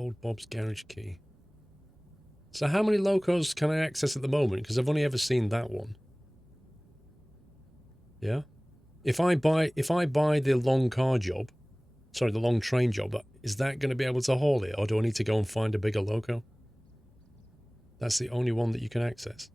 Old Bob's garage key. So how many locos can I access at the moment? Because I've only ever seen that one. Yeah? If I buy the long car job, sorry, the long train job, is that going to be able to haul it? Or do I need to go and find a bigger loco? That's the only one that you can access.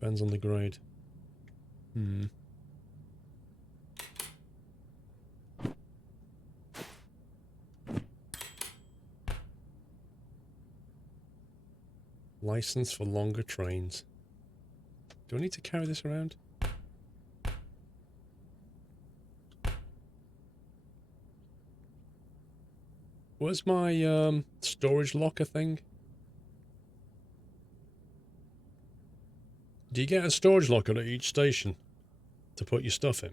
Depends on the grade. License for longer trains. Do I need to carry this around? Where's my storage locker thing? Do you get a storage locker at each station to put your stuff in?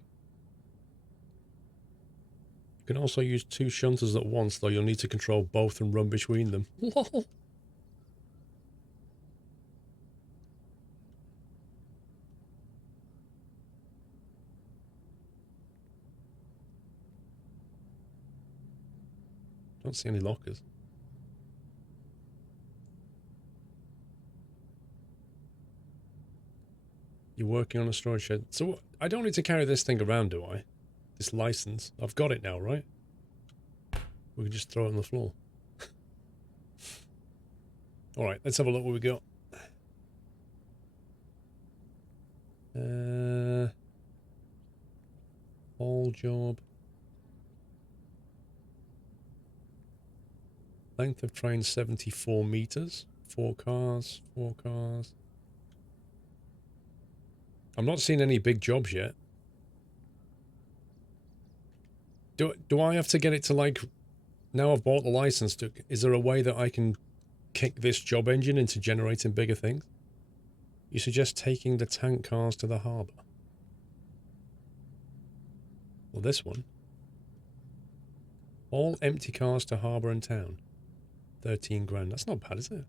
You can also use 2 shunters at once, though you'll need to control both and run between them. Lol. Don't see any lockers. You're working on a storage shed. So I don't need to carry this thing around, do I? This license. I've got it now, right? We can just throw it on the floor. Alright, let's have a look what we got. Haul job. Length of train 74 meters. 4 cars, 4 cars. I'm not seeing any big jobs yet. Do I have to get it to, like, now I've bought the license, is there a way that I can kick this job engine into generating bigger things? You suggest taking the tank cars to the harbour. Well, this one. All empty cars to harbour and town. 13 grand. That's not bad, is it?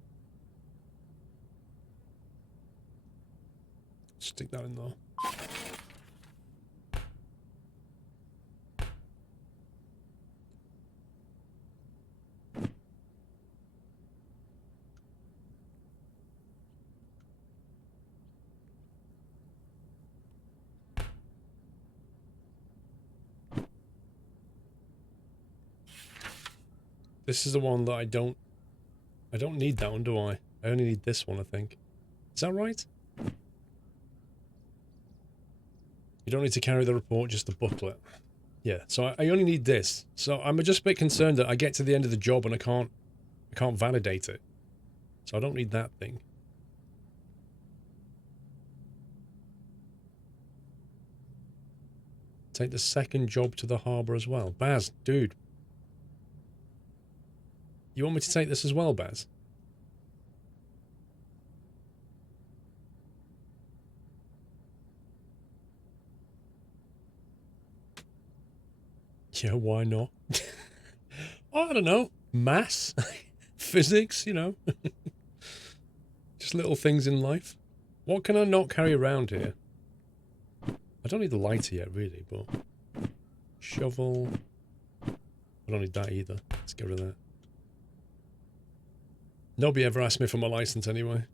Stick that in there. This is the one that I don't need that one, do I? I only need this one, I think. Is that right? You don't need to carry the report, just the booklet. Yeah, so I only need this. So I'm just a bit concerned that I get to the end of the job and I can't validate it. So I don't need that thing. Take the second job to the harbour as well. Baz, dude. You want me to take this as well, Baz? Yeah, why not? I don't know. Maths? Physics, you know. Just little things in life. What can I not carry around here? I don't need the lighter yet, really, but... Shovel... I don't need that either. Let's get rid of that. Nobody ever asked me for my license anyway.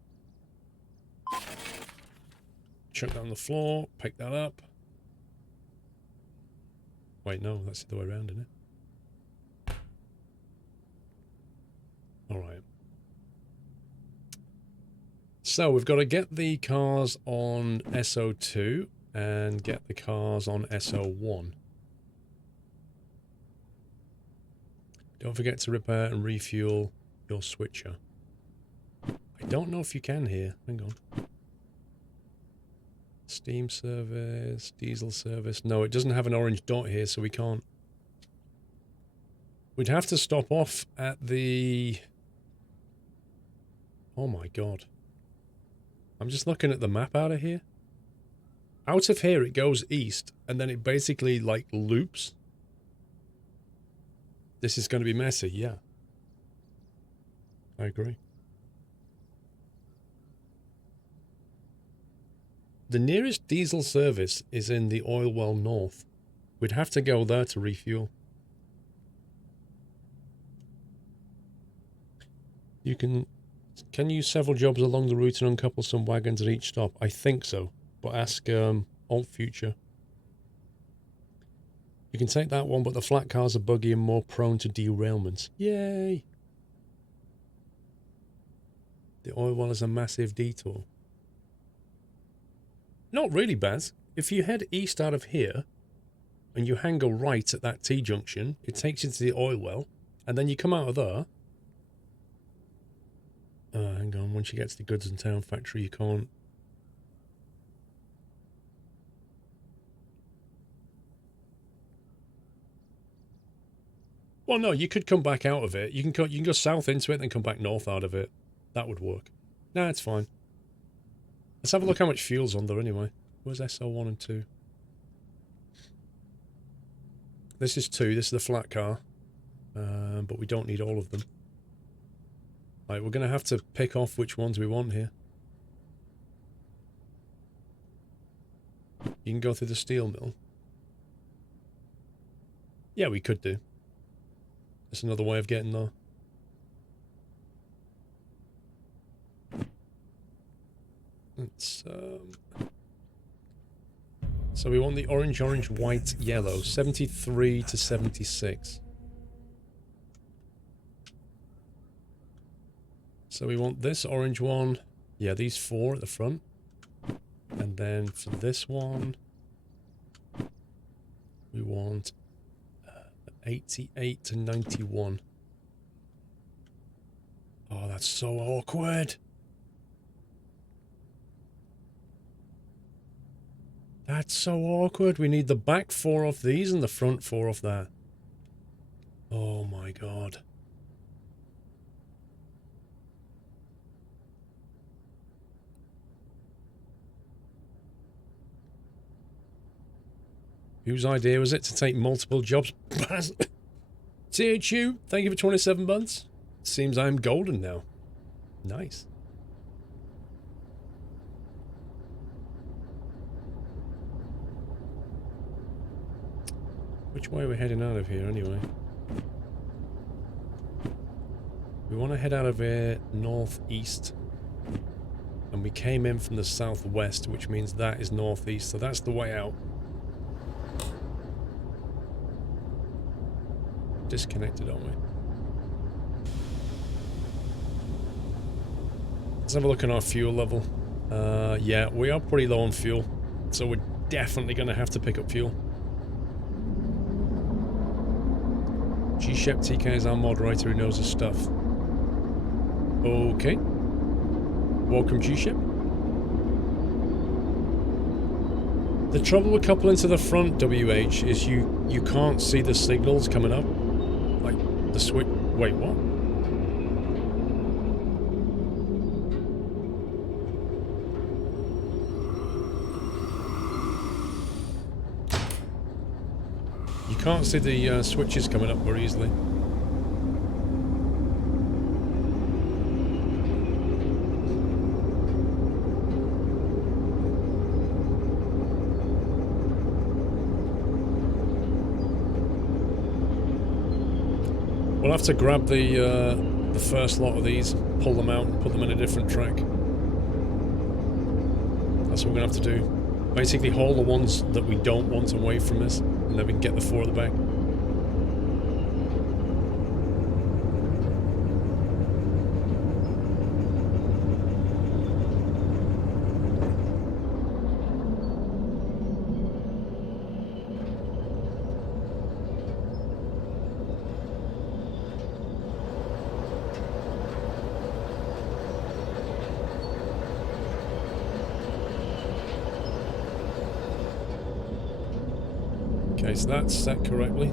Chuck that on the floor, pick that up. Wait, no, that's the other way around, isn't it? Alright. So, we've got to get the cars on SO2 and get the cars on SO1. Don't forget to repair and refuel your switcher. I don't know if you can here. Hang on. Steam service, diesel service. No, it doesn't have an orange dot here, so we can't. We'd have to stop off at the... Oh my god. I'm just looking at the map out of here. Out of here it goes east, and then it basically, like, loops. This is going to be messy, yeah. I agree. The nearest diesel service is in the oil well north. We'd have to go there to refuel. You can use several jobs along the route and uncouple some wagons at each stop. I think so, but ask Alt Future. You can take that one, but the flat cars are buggy and more prone to derailments. Yay! The oil well is a massive detour. Not really, Baz. If you head east out of here, and you hang a right at that T-junction, it takes you to the oil well, and then you come out of there. Hang on, once you get to the Goods and Town factory, you can't. Well, no, you could come back out of it. You can go south into it, then come back north out of it. That would work. Nah, it's fine. Let's have a look how much fuel's on there anyway. Where's SL1 and 2? This is 2. This is the flat car. But we don't need all of them. Right, we're going to have to pick off which ones we want here. You can go through the steel mill. Yeah, we could do. That's another way of getting there. Let's, so we want the orange, orange, white, yellow. 73 to 76. So we want this orange one. Yeah, these 4 at the front. And then for this one, we want 88 to 91. Oh, that's so awkward. That's so awkward. We need the back 4 off these and the front 4 off that. Oh my god. Whose idea was it to take multiple jobs? THU, thank you for 27 months. Seems I'm golden now. Nice. Which way are we heading out of here anyway? We want to head out of here northeast. And we came in from the southwest, which means that is northeast, so that's the way out. Disconnected, aren't we? Let's have a look at our fuel level. Yeah, we are pretty low on fuel, so we're definitely going to have to pick up fuel. G-Shep TK is our moderator who knows his stuff. Okay. Welcome, G-Shep. The trouble with coupling to the front, WH, is you can't see the signals coming up. Like, the switch... Wait, what? You can't see the switches coming up very easily. We'll have to grab the first lot of these, pull them out, and put them in a different track. That's what we're going to have to do. Basically haul the ones that we don't want away from this, and then we can get the 4 at the back. Okay, so that's set correctly.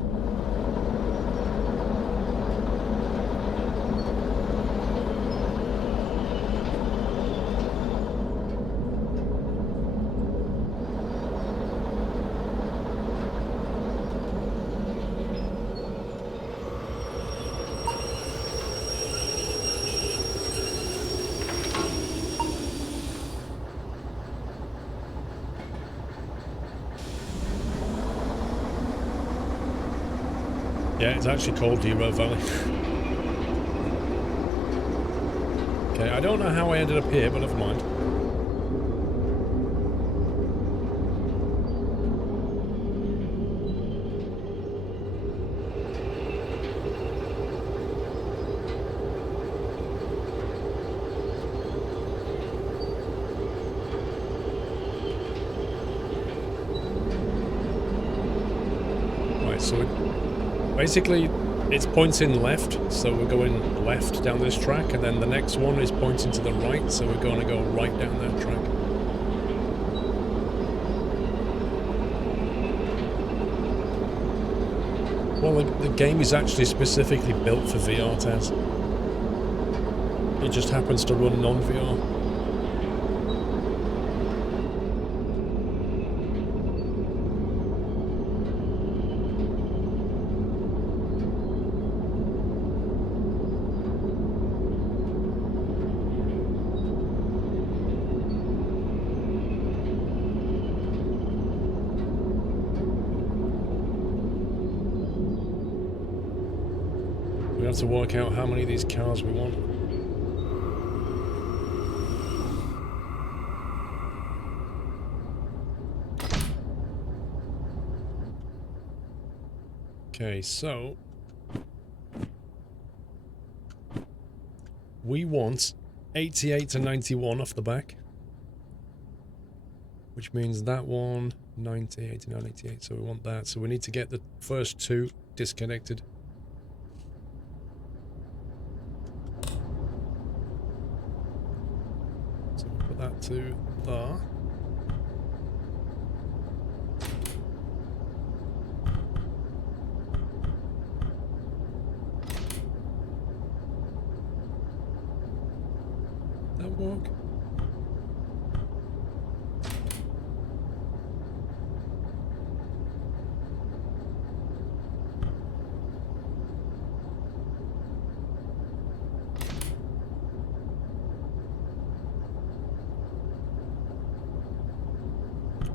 Yeah, it's actually called Derail Valley. Okay, I don't know how I ended up here, but never mind. Right, so basically it's pointing left, so we're going left down this track, and then the next one is pointing to the right, so we're going to go right down that track. Well, the game is actually specifically built for VR, Taz. It just happens to run non-VR. We have to work out how many of these cars we want. Okay, so we want 88 to 91 off the back, which means that one 90, 89, 88, so we want that. So we need to get the first two disconnected. So we'll put that to there. That work?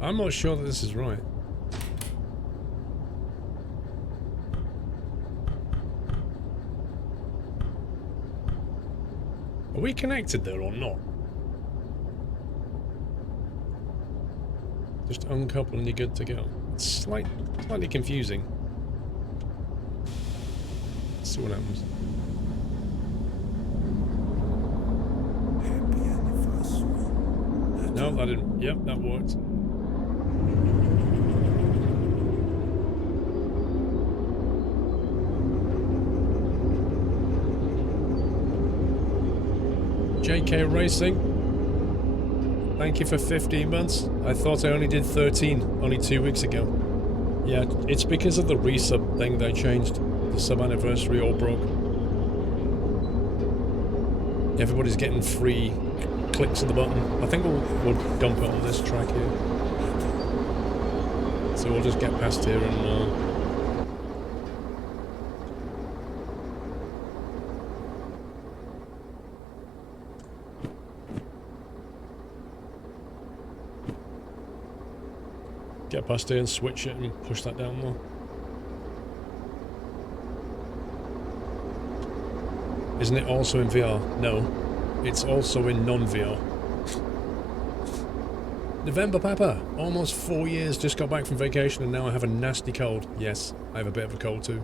I'm not sure that this is right. Are we connected there or not? Just uncouple and you're good to go. It's slightly confusing. Let's see what happens. No, that didn't. Yep, that worked. JK Racing, thank you for 15 months. I thought I only did 13 only 2 weeks ago. Yeah, it's because of the resub thing they changed. The sub anniversary all broke. Everybody's getting free clicks of the button. I think we'll dump it on this track here. So we'll just get past here and get past here and switch it and push that down more. Isn't it also in VR? No. It's also in non-VR. November Papa! Almost 4 years, just got back from vacation and now I have a nasty cold. Yes, I have a bit of a cold too.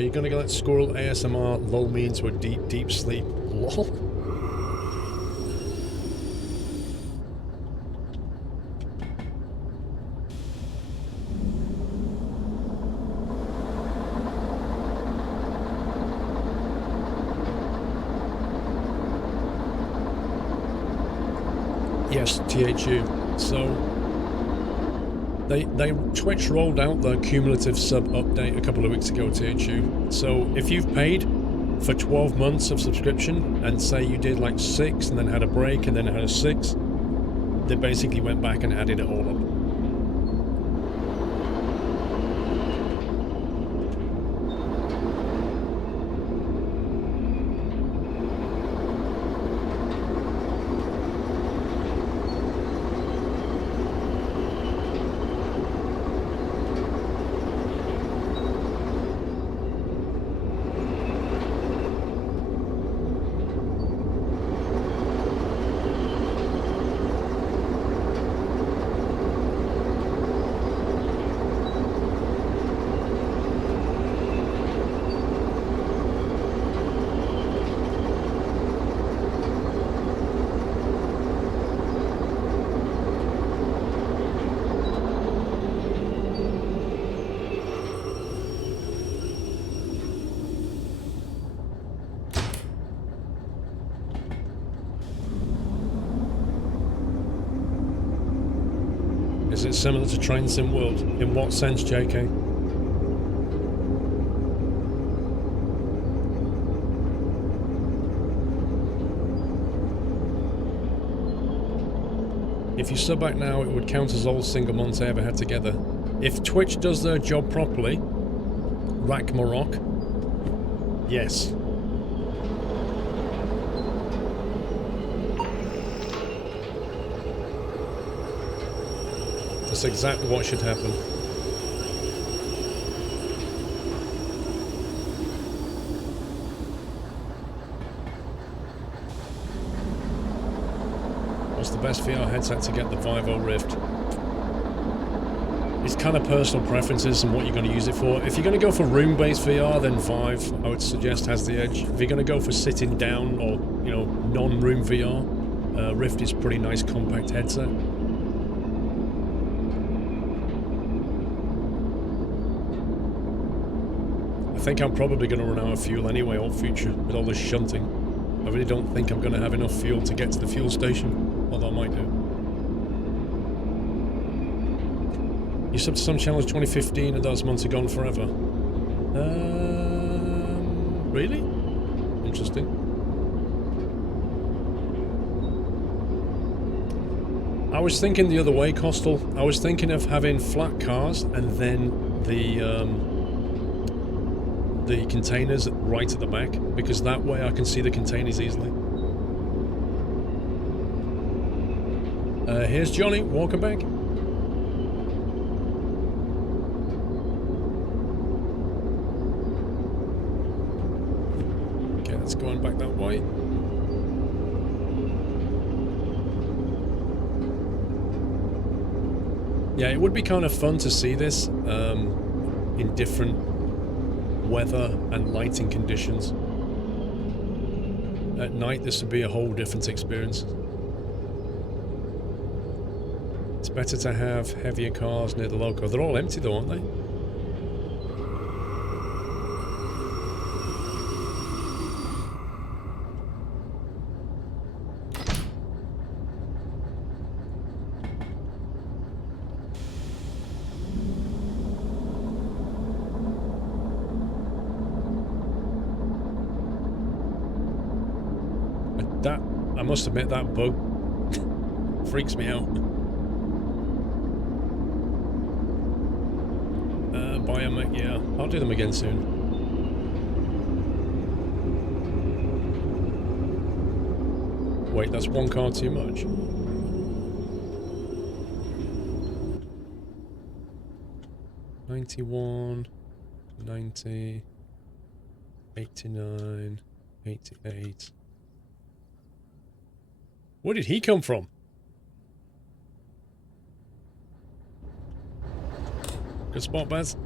You're gonna let Squirrel ASMR lull me into a deep sleep. Lol. Yes, THU. So They Twitch rolled out the cumulative sub update a couple of weeks ago, THU. So if you've paid for 12 months of subscription and say you did like 6 and then had a break and then had a 6, they basically went back and added it all up. Is it similar to Train Sim World? In what sense, JK? If you sub back now, it would count as all single months I ever had together. If Twitch does their job properly, Rack Maroc, yes. That's exactly what should happen. What's the best VR headset to get the Vivo Rift? It's kind of personal preferences and what you're going to use it for. If you're going to go for room-based VR, then Vive, I would suggest, has the edge. If you're going to go for sitting down or, you know, non-room VR, Rift is a pretty nice compact headset. I think I'm probably going to run out of fuel anyway, all future, with all this shunting. I really don't think I'm going to have enough fuel to get to the fuel station, although I might do. You subbed to some channels 2015 and those months are gone forever. Really? Interesting. I was thinking the other way, Costal. I was thinking of having flat cars and then the containers right at the back, because that way I can see the containers easily. Here's Johnny, welcome back. Okay, that's going back that way. Yeah, it would be kind of fun to see this in different weather and lighting conditions. At night, this would be a whole different experience. It's better to have heavier cars near the loco. They're all empty though, aren't they? I must admit that bug freaks me out. Biomech, yeah, I'll do them again soon. Wait, that's one car too much. $91, $90, $89, $88. Where did he come from? Good spot, Baz.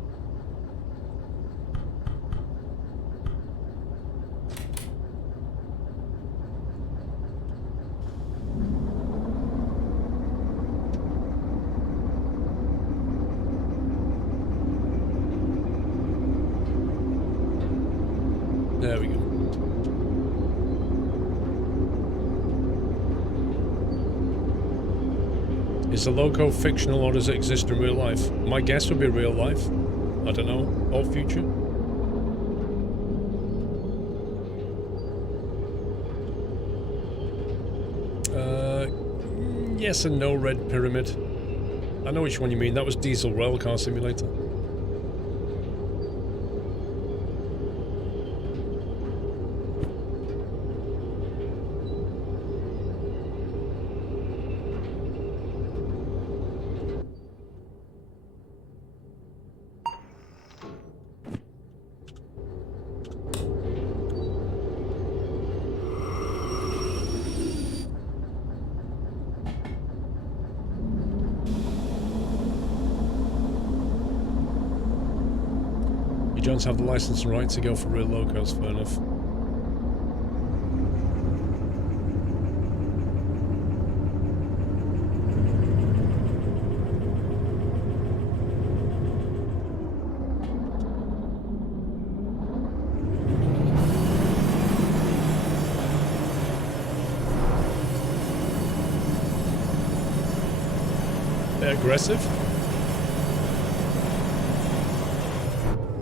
There we go. Is the loco fictional or does it exist in real life? My guess would be real life. I don't know. Or future. Yes and no, Red Pyramid. I know which one you mean. That was Diesel Railcar Simulator. Don't have the license and right to go for real locos, fair enough. Bit aggressive.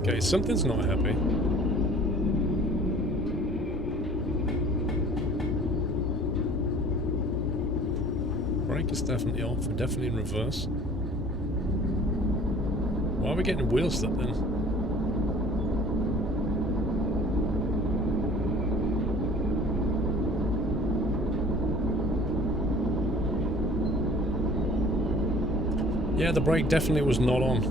Okay, something's not happy. Brake is definitely off. We're definitely in reverse. Why are we getting wheel slip then? Yeah, the brake definitely was not on.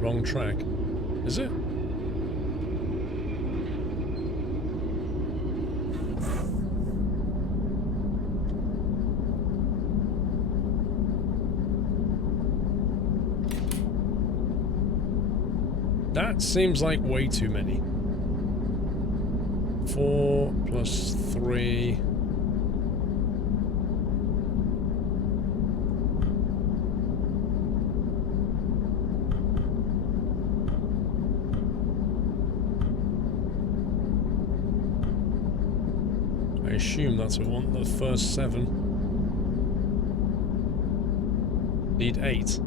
Wrong track. Is it? That seems like way too many. 4 plus 3. I assume that's what I want. The first 7. Need 8.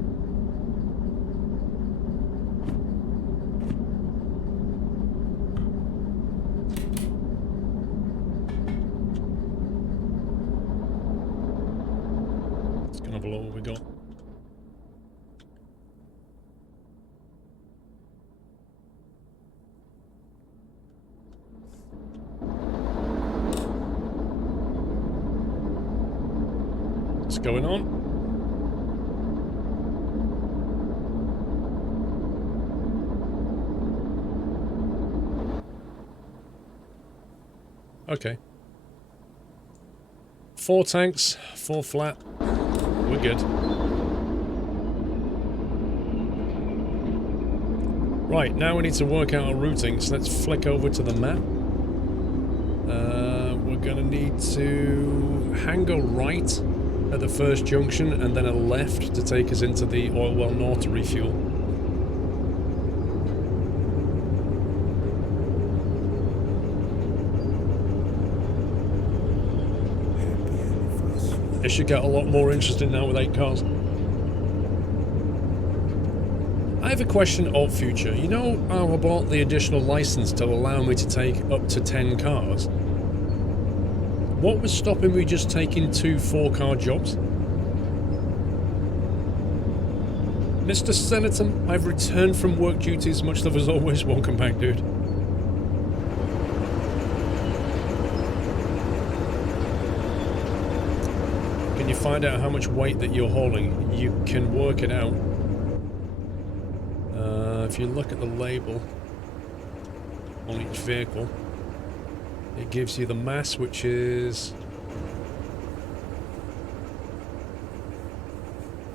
Below what we got. What's going on? Okay. 4 tanks, 4 flat. We're good. Right, now we need to work out our routing, so let's flick over to the map. We're gonna need to hang a right at the first junction and then a left to take us into the oil well north to refuel. It should get a lot more interesting now with 8 cars. I have a question of future. You know how I bought the additional license to allow me to take up to 10 cars? What was stopping me just taking 2 4-car jobs? Mr. Senator, I've returned from work duties. Much love as always. Welcome back, dude. Can you find out how much weight that you're hauling? You can work it out. If you look at the label on each vehicle, it gives you the mass, which is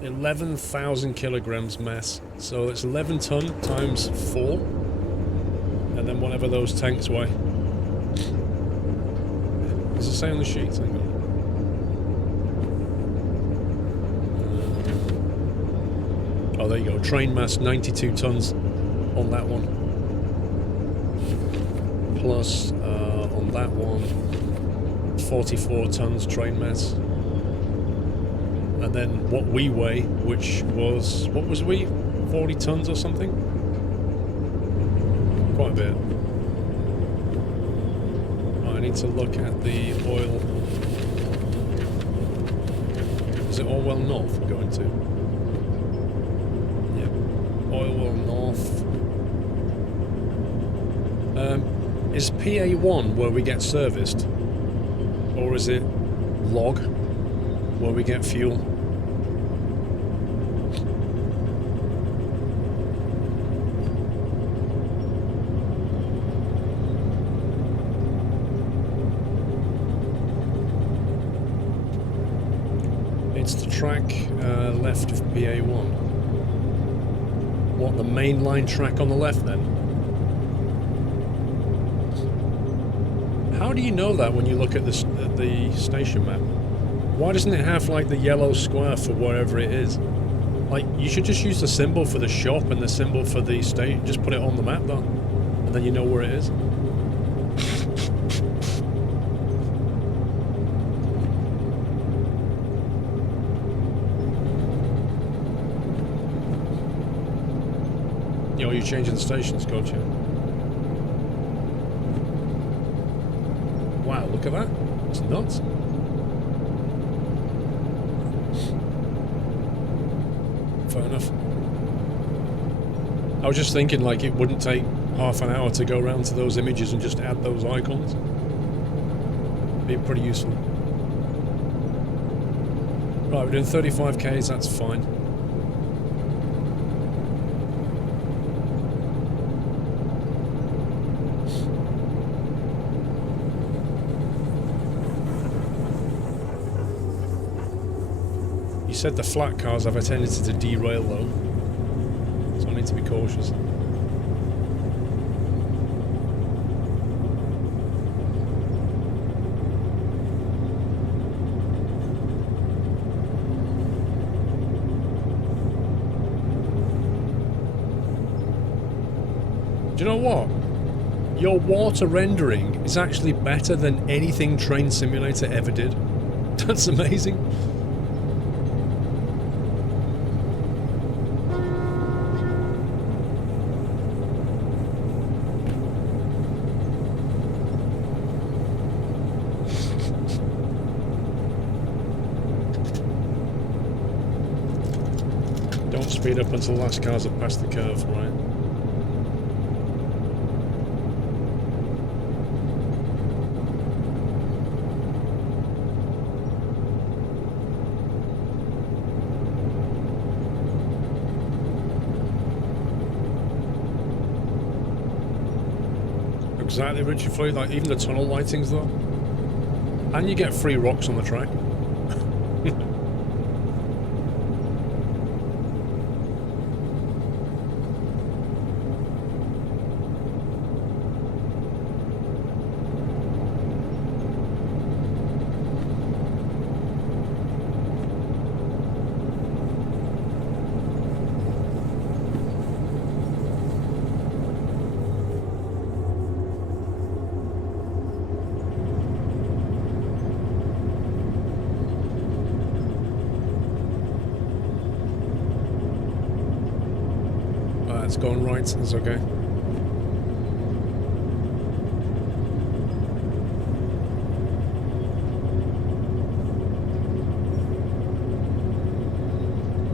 11,000 kilograms mass. So it's 11 ton times 4, and then whatever those tanks weigh. Does it say on the sheet? Hang on. Oh, there you go. Train mass 92 tons on that one. Plus, on that one, 44 tons train mass. And then what we weigh, which was, what was we? 40 tons or something? Quite a bit. Oh, I need to look at the oil. Is it Orwell North we're going to? Oil North. Is PA1 where we get serviced? Or is it log where we get fuel? It's the track left of PA1. What, the main line track on the left then? How do you know that when you look at the station map? Why doesn't it have like the yellow square for wherever it is? Like, you should just use the symbol for the shop and the symbol for the state. Just put it on the map though, and then you know where it is. Yo, you're changing the stations, gotcha. Wow, look at that. It's nuts. Fair enough. I was just thinking, like, it wouldn't take half an hour to go around to those images and just add those icons. Be pretty useful. Right, we're doing 35Ks, that's fine. You said the flat cars have a tendency to derail though, so I need to be cautious. Do you know what? Your water rendering is actually better than anything Train Simulator ever did. That's amazing. Don't speed up until the last cars have passed the curve, right? Exactly, Richard Floyd, like even the tunnel lightings though. And you get free rocks on the track. It's going right, it's okay.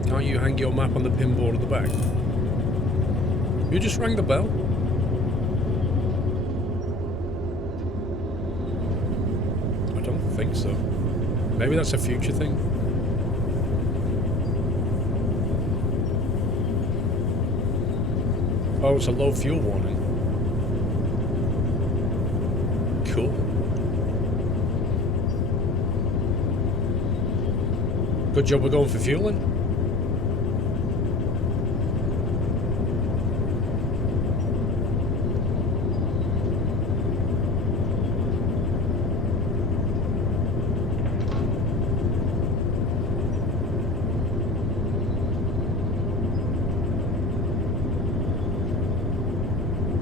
Can't you hang your map on the pinboard at the back? You just rang the bell? I don't think so. Maybe that's a future thing. Oh, it's a low fuel warning. Cool. Good job we're going for fueling.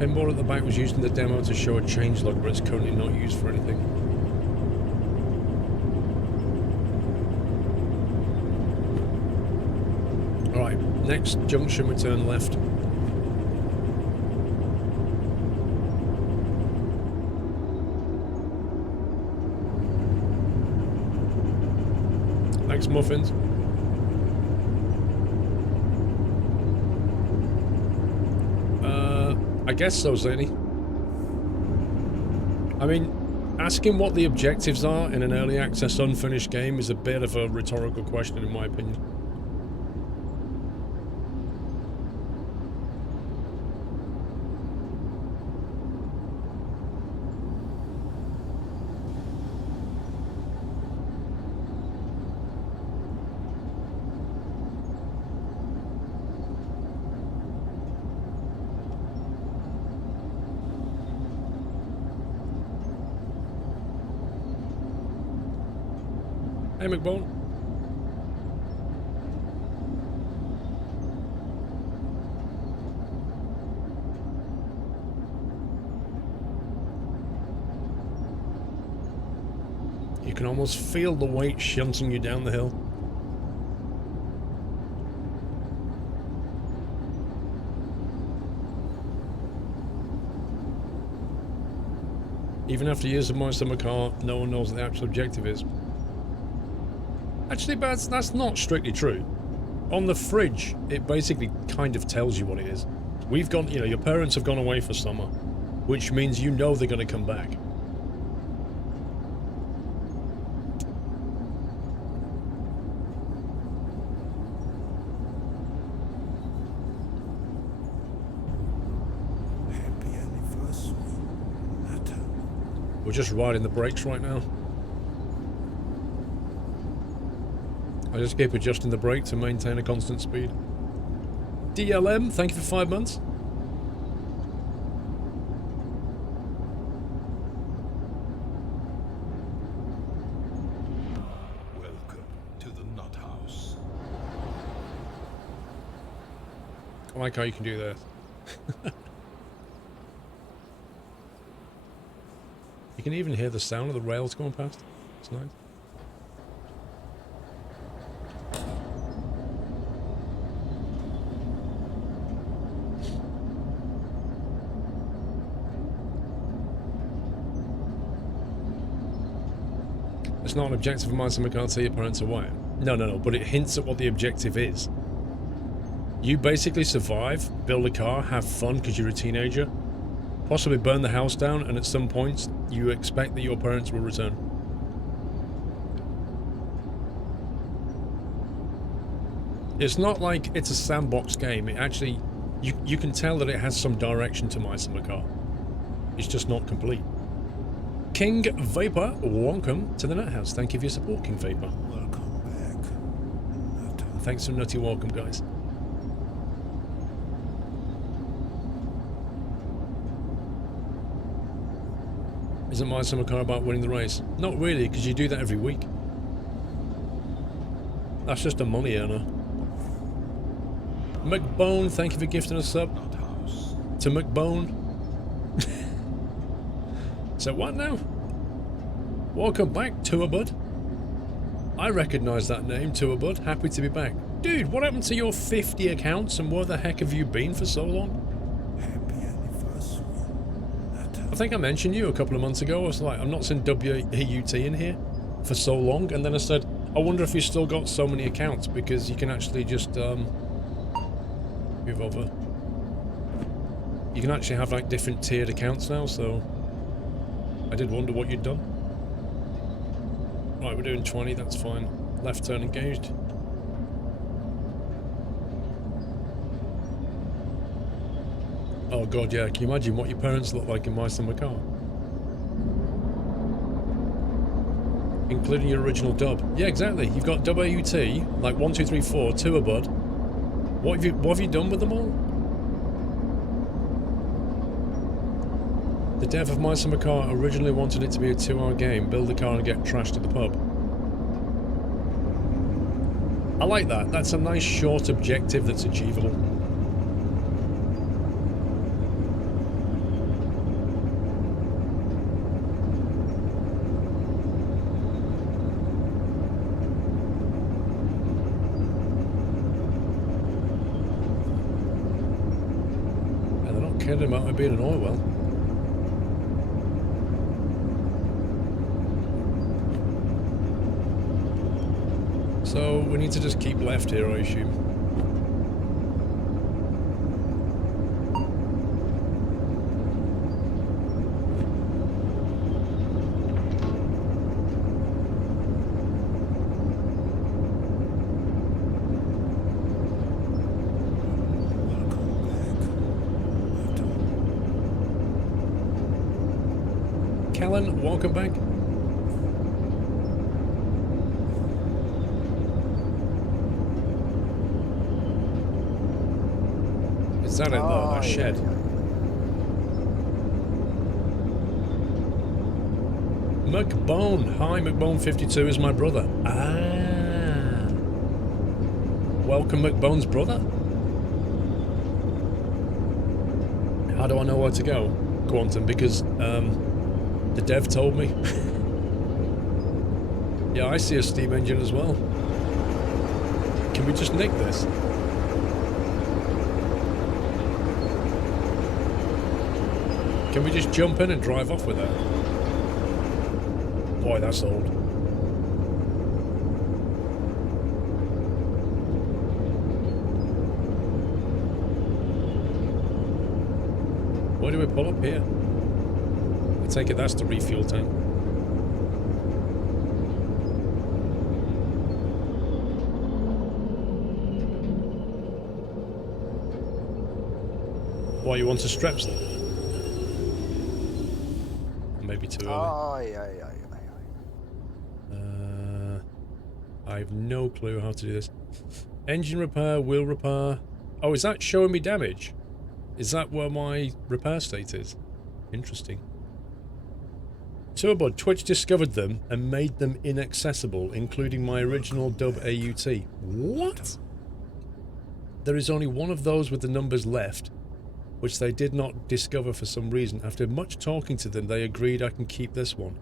Pinboard at the back was used in the demo to show a changelog, but it's currently not used for anything. Alright, next junction we turn left. Thanks, Muffins. I guess so, Zany. I mean, asking what the objectives are in an early access unfinished game is a bit of a rhetorical question in my opinion. Hey, McBone. You can almost feel the weight shunting you down the hill. Even after years of my summer car, no one knows what the actual objective is. Actually, that's not strictly true. On the fridge, it basically kind of tells you what it is. We've gone, you know, your parents have gone away for summer, which means you know they're going to come back. We're just riding the brakes right now. I just keep adjusting the brake to maintain a constant speed. DLM, thank you for 5 months. Welcome to the Nut House. I like how you can do that. You can even hear the sound of the rails going past. It's nice. It's not an objective of mine, so I can't say your parents are white. No, but it hints at what the objective is. You basically survive, build a car, have fun because you're a teenager, possibly burn the house down, and at some point you expect that your parents will return. It's not like it's a sandbox game. It actually, you can tell that it has some direction to my summer car. It's just not complete. King Vapor, welcome to the Nut House. Thank you for your support, King Vapor. Welcome back. Thanks for nutty welcome, guys. Isn't my summer car about winning the race? Not really, because you do that every week. That's just a money earner. McBone, thank you for gifting a sub. To McBone. So what now? Welcome back, Tour Bud. I recognise that name, Tour Bud. Happy to be back. Dude, what happened to your 50 accounts and where the heck have you been for so long? I think I mentioned you a couple of months ago. I was like, I'm not seeing WAUT in here for so long. And then I said, I wonder if you still got so many accounts, because you can actually just move over. You can actually have like different tiered accounts now, so I did wonder what you'd done. Right, we're doing 20, that's fine. Left turn engaged. Oh god, yeah, can you imagine what your parents look like in my summer car? Including your original dub. Yeah, exactly. You've got WAUT, like 1, 2, 3, 4, Tour Bud. What have you done with them all? The dev of my summer car originally wanted it to be a 2-hour game, build a car and get trashed at the pub. I like that. That's a nice short objective that's achievable. And they're not kidding about it being an oil well. So we need to just keep left here, I assume. Callan, welcome back. Is that it though, that shed? McBone. Hi, McBone52 is my brother. Ah. Welcome, McBone's brother. How do I know where to go, Quantum? Because the dev told me. Yeah, I see a steam engine as well. Can we just nick this? Can we just jump in and drive off with that? Boy, that's old. Where do we pull up here? I take it that's the refuel tank. Why, you want a Strepsil? Maybe too early. I have no clue how to do this. Engine repair, wheel repair. Oh, is that showing me damage? Is that where my repair state is? Interesting. Turbod, Twitch discovered them and made them inaccessible, including my original dub AUT. What? There is only one of those with the numbers left, which they did not discover for some reason. After much talking to them, they agreed I can keep this one.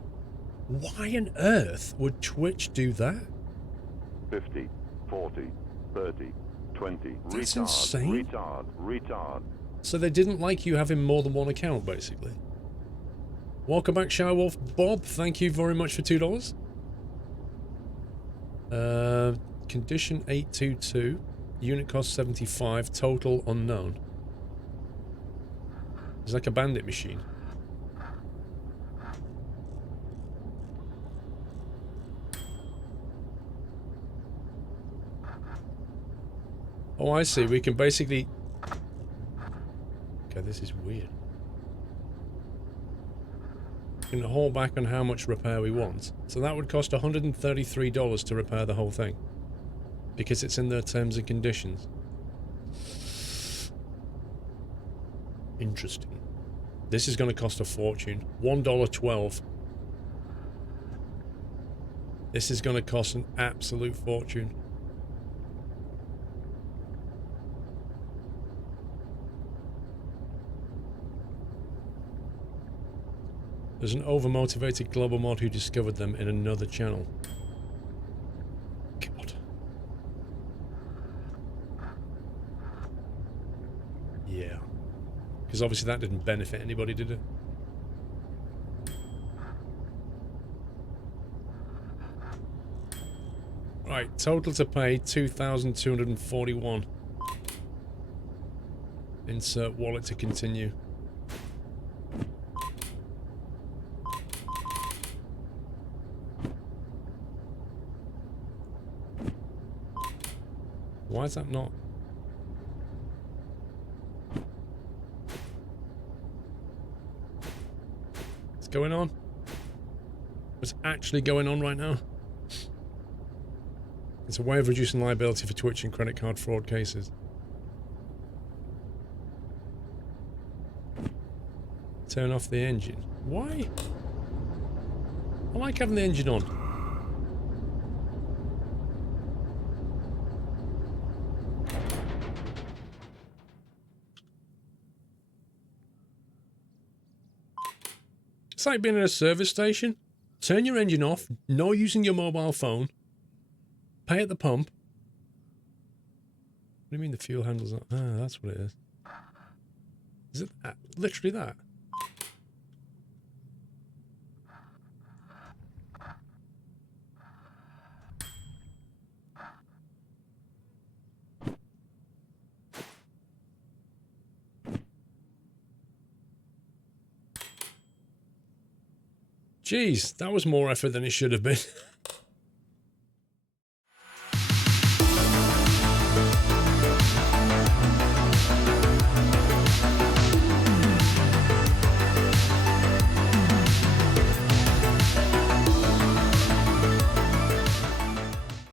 Why on earth would Twitch do that? 50, 40, 30, 20. That's retard, insane. retard. So they didn't like you having more than one account, basically. Welcome back, Showolf Bob. Thank you very much for $2. Condition 822. Unit cost 75. Total unknown. It's like a bandit machine. Oh, I see. We can basically... Okay, this is weird. We can hold back on how much repair we want. So that would cost $133 to repair the whole thing. Because it's in their terms and conditions. Interesting. This is going to cost a fortune. $1.12. This is going to cost an absolute fortune. There's an overmotivated global mod who discovered them in another channel. God. Yeah. Because obviously that didn't benefit anybody, did it? Right, total to pay $2,241. Insert wallet to continue. Why is that not? What's going on? What's actually going on right now? It's a way of reducing liability for Twitch and credit card fraud cases. Turn off the engine. Why? I like having the engine on. It's like being in a service station. Turn your engine off, no using your mobile phone. Pay at the pump. What do you mean the fuel handles that? Ah, that's what it is. Is it that? Literally that? Jeez, that was more effort than it should have been.